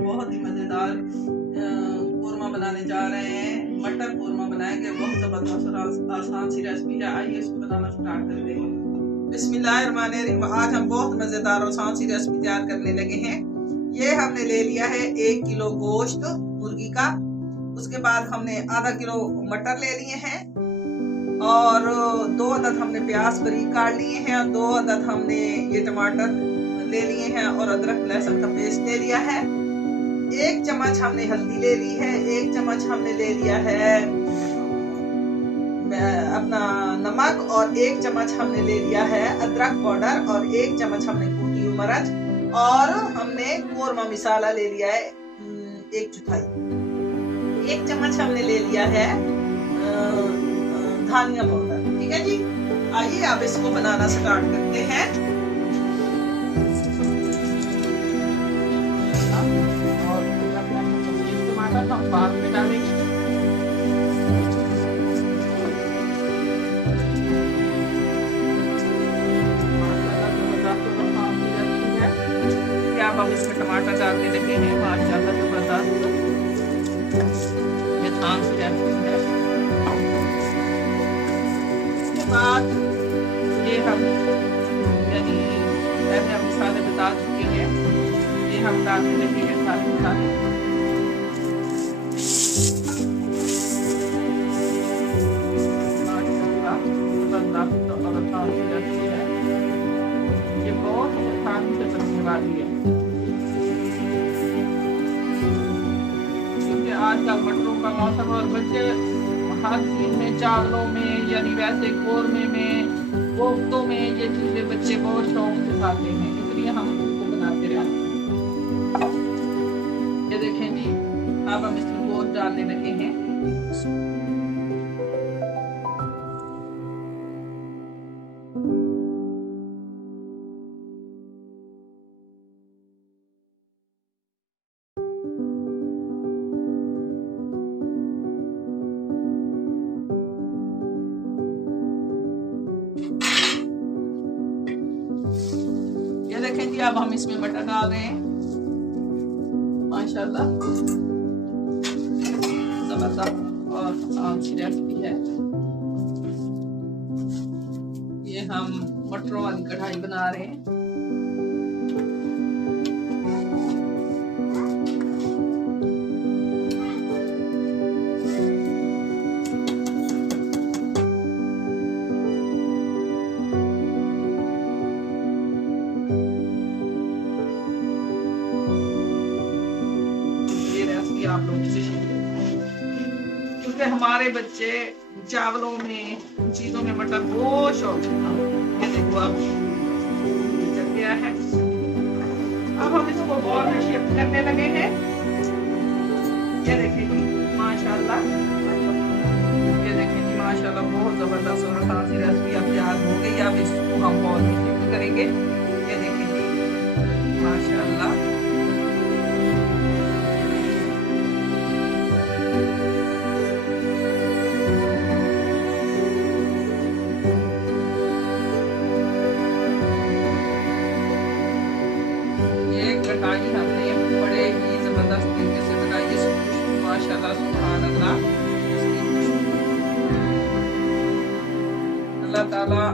बहुत ही मज़ेदार कोरमा बनाने जा रहे हैं। मटर कोरमा बनाएंगे, बहुत ज़बरदस्त और आसान सी रेसिपी है। आइए इसको बनाना स्टार्ट करते हैं। बिस्मिल्लाहिर्रहमानिर्रहीम। आज हम बहुत मज़ेदार और आसान सी रेसिपी तैयार करने लगे हैं। ये हमने ले लिया है 1 किलो गोश्त मुर्गी का। उसके बाद हमने आधा किलो मटर ले लिए हैं और 2 अदद हमने प्याज बारीक काट लिए हैं और 2 अदद हमने ये टमाटर ले लिए हैं और अदरक लहसुन का पेस्ट ले लिया है। 1 चम्मच हमने हल्दी ले ली है, 1 चम्मच हमने ले लिया है अपना नमक और 1 चम्मच हमने ले लिया है अदरक पाउडर और 1 चम्मच हमने कूटी हुई मिर्च और हमने कोरमा मसाला ले लिया है 1/4। 1 चम्मच हमने ले लिया है धनिया पाउडर। ठीक है जी, आइए अब इसको बनाना स्टार्ट करते हैं। और टमाटर हम बाद में डालेंगे। अब हम इसमें टमाटर डालने लगे हैं। माशाल्लाह जबरदस्त ये खान सी रेसिपी है। उसके बाद ये हम यानी पहले हम मसाले बता चुके हैं, ये हम डालने लगे हैं सारे मसाले। माशाल्लाह जबरदस्त और आसान सी रेसिपी है। ये बहुत ही आसानी से बनने वाली है क्योंकि आजकल मटरों का मौसम और बच्चे हर चीज में, चावलों में यानी वैसे कोरमे में, कोफ्तों में ये चीजें बच्चे बहुत शौक से खाते हैं, इसलिए हम इसको बनाते रहते हैं। ये देखें जी, अब हम इसमें गोश्त डालने लगे हैं। देखें जी, अब हम इसमें मटर डाल रहे हैं। माशाल्लाह जबरदस्त और आसान सी रेसिपी है। ये हम मटरों वाली कढ़ाई बना रहे हैं। आप लोगों से क्योंकि हमारे बच्चे चावलों में, चीजों में मटर बहुत शौक है। ये देखो अब जल गया है। अब हम इसको बॉल में शिफ्ट करने लगे हैं। ये देखें जी माशाल्लाह, ये देखें जी माशाल्लाह बहुत जबरदस्त और आसान सी रेसिपी अब तैयार हो गई। अब इसको हम बॉल में शिफ्ट करेंगे। ये देखें जी माशाल्लाह कढ़ाई हमने बड़े ही जबरदस्त तरीके से बनाई है। माशाल्लाह सुभान अल्लाह, अल्लाह ताला